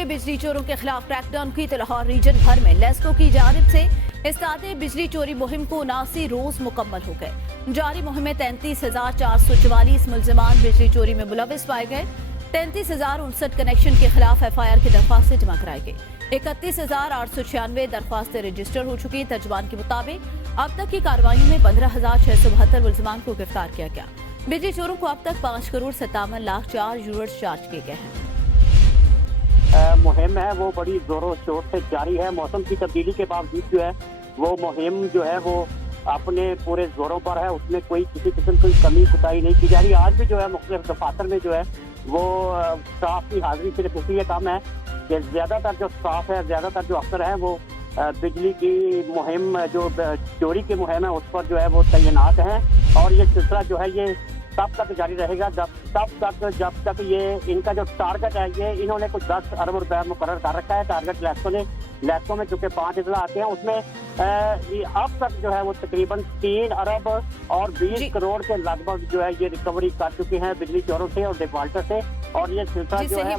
छोटे बिजली चोरों के खिलाफ क्रैकडाउन की तो लाहौर रीजन भर में लेस्को की जानिब से इस्तादे बिजली चोरी मुहिम को 79 रोज मुकम्मल हो गए। जारी मुहिम में 33,444 मुलजमान बिजली चोरी में मुलविस पाए गए। 33,059 कनेक्शन के खिलाफ FIR की दरख्वास्तें जमा कराई गई। 31,896 दरख्वास्तें रजिस्टर हो चुकी। तर्जमान के मुताबिक अब तक की कार्रवाई में 15,672 मुलजमान को गिरफ्तार किया गया। बिजली चोरों को अब तक 5,57,04 यूनिट चार्ज किए गए हैं। मुहिम है वो बड़ी जोरों शोर से जारी है। मौसम की तब्दीली के बावजूद जो है वो मुहिम जो है वो अपने पूरे जोरों पर है। उसमें कोई किसी किस्म की कमी कुताही नहीं की जा रही। आज भी जो है मुख्तलिफ दफातर में जो है वो स्टाफ की हाजिरी सिर्फ इसी ये काम है कि ज्यादातर जो स्टाफ है, ज्यादातर जो अफसर है वो बिजली की मुहिम जो चोरी की मुहिम है उस पर जो है वो तैनात हैं। और ये सिलसिला जो है ये तब तक जारी रहेगा जब तक ये इनका जो टारगेट है ये इन्होंने कुछ 10 अरब रुपए मुकर्रर कर रखा है। टारगेट लेस्को में चूंकि 5 अजला आते हैं उसमें अब तक जो है वो तकरीबन 3 अरब और 20 करोड़ के लगभग जो है ये रिकवरी कर चुके हैं बिजली चोरों से और डिफॉल्टर से। और ये सिलसिला जो है